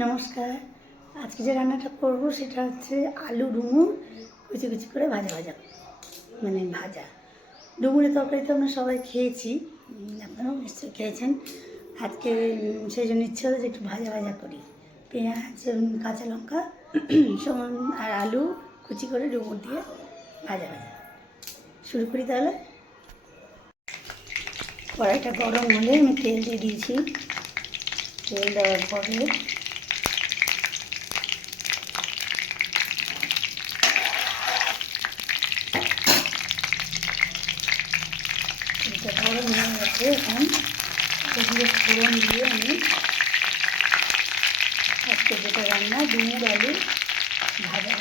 নমস্কার। আজকে যে রান্নাটা করব সেটা হচ্ছে আলু ডুমুর কুচি কুচি করে ভাজা ভাজা মানে ভাজা। ডুমুরের তরকারি তো আমরা সবাই খেয়েছি আপনারাও নিশ্চয়ই খেয়েছেন। আজকে সেই জন্য ইচ্ছে হলো যে একটু ভাজা ভাজা করি। পেঁয়াজ কাঁচা লঙ্কা, সমান, আর আলু কুচি করে ডুমুর দিয়ে ভাজা ভাজা। শুরু করি তাহলে। কড়াইটা গরম হলে আমি তেল দিয়ে দিয়েছি। তেল দেওয়ার পরে গরম এখন এগুলো ফোড়ন দিয়ে আমি আজকে যেটা রান্না, ডুমুর আলু ভাজা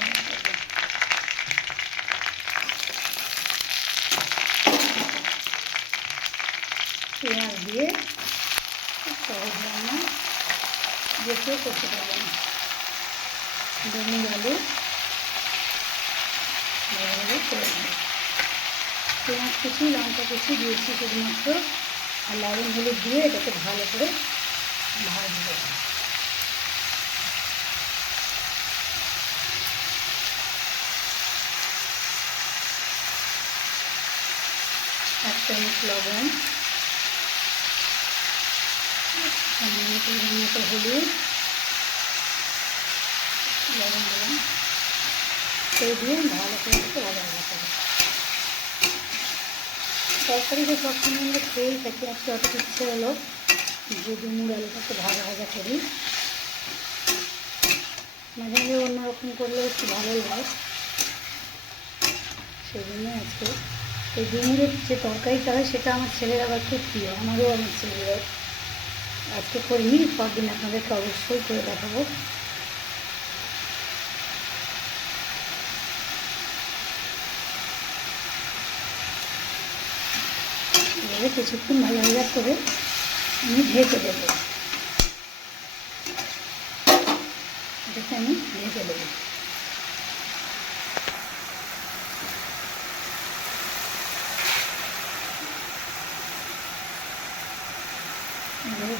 পেঁয়াজ দিয়ে খুব সহজ রান্না, যে করতে পারবেন ডুমুর আলু ভাজা করে পেঁয়াজ কুচি লঙ্কা কুচি, দিয়েছি শুধুমাত্র। আর লবণ, হলুদ দিয়ে এটাকে ভালো করে ভাজবো। এক চামচ লবণ মতো হলুদ, লবণ দিলাম সেই দিয়ে ভালো করে ভাজা ভাজা করব তরকারিটা সবসময় আমরা খেয়েই থাকি, আজকে অত ইচ্ছে হলো যে ডুমুর আলুটাকে ভাজা ভাজা করি। মাঝে মাঝে অন্যরকম করলেও একটু ভালোই হয়। সেই জন্য আজকে এই ডুমুরের যে তরকারিটা হয়, সেটা আমার ছেলের আবার খুব প্রিয়, আমারও আমার ছেলেরও আজকে করিনি, পরদিন আপনাদেরকে অবশ্যই করে দেখাবো। এবারে কিছুক্ষণ ভাজা করে আমি ঢেকে দেবো। আমি ঢেকে দেবো।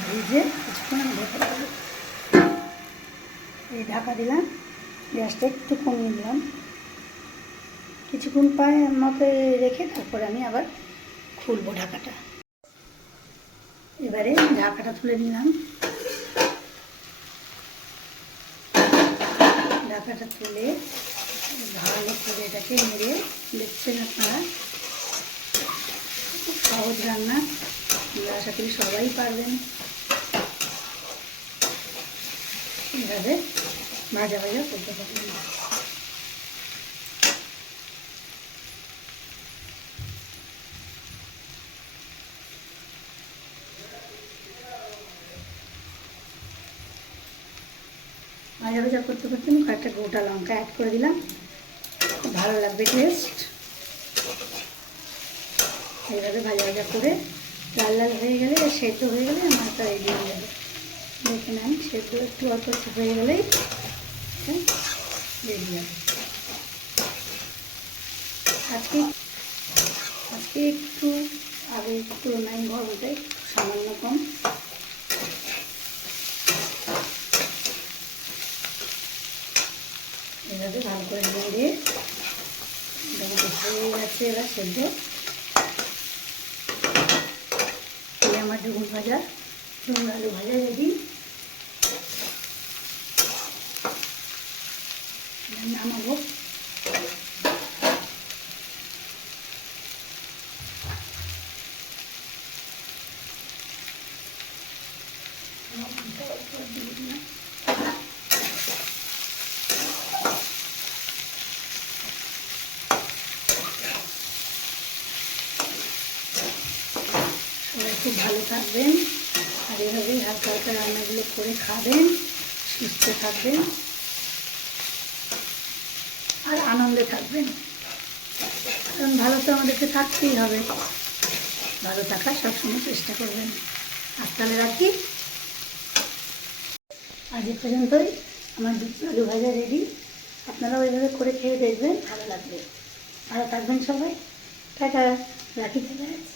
ভেজে কিছুক্ষণ আমি ঢেকে দেবো। এই ঢাকা দিলাম গ্যাসটা একটু কমিয়ে দিলাম। কিছুক্ষণ পায়ে মতো রেখে তারপরে আমি আবার খুলবো ঢাকাটা। এবারে ঢাকাটা তুলে নিলাম। ঢাকাটা তুলে ভালো করে এটাকে মেরে দেখছেন আপনারা? খুব সহজ রান্না। আশা করি সবাই পারবেন। এভাবে ভাজা ভাজা করতে পারবেন। ভাজা ভাজা করতে করতে আমি কয়েকটা গোটা লঙ্কা অ্যাড করে দিলাম। খুব ভালো লাগবে টেস্ট এইভাবে ভাজা ভাজা করে লাল লাল হয়ে গেলে সেদ্ধ হয়ে গেলে একটা রেডি হয়ে যাবে দেখে নেন সেদ্ধ একটু অল্প একটু হয়ে গেলেই রেডি হবে আজকে আজকে একটু আগে তুলনায় গরমটা সামান্য কম। এভাবে ভালো করে নেড়ে হয়ে গেছে, এবার সেদ্ধ। আমার ডুমুর ভাজা ডুমুর আলু ভাজা রেডি নামাবো। দিয়ে দিলাম সবাই খুব ভালো থাকবেন। আর এভাবেই হালকা হালকা রান্নাগুলো করে খাবেন, সুস্থ থাকবেন। আর আনন্দে থাকবেন। কারণ ভালো তো আমাদেরকে থাকতেই হবে। ভালো থাকার সবসময় চেষ্টা করবেন। আর তাহলে রাখি। আজ এ পর্যন্তই। আমার আলু ভাজা রেডি আপনারাও এইভাবে করে খেয়ে দেখবেন। ভালো লাগবে। ভালো থাকবেন সবাই। টাটা। রাখি তাহলে।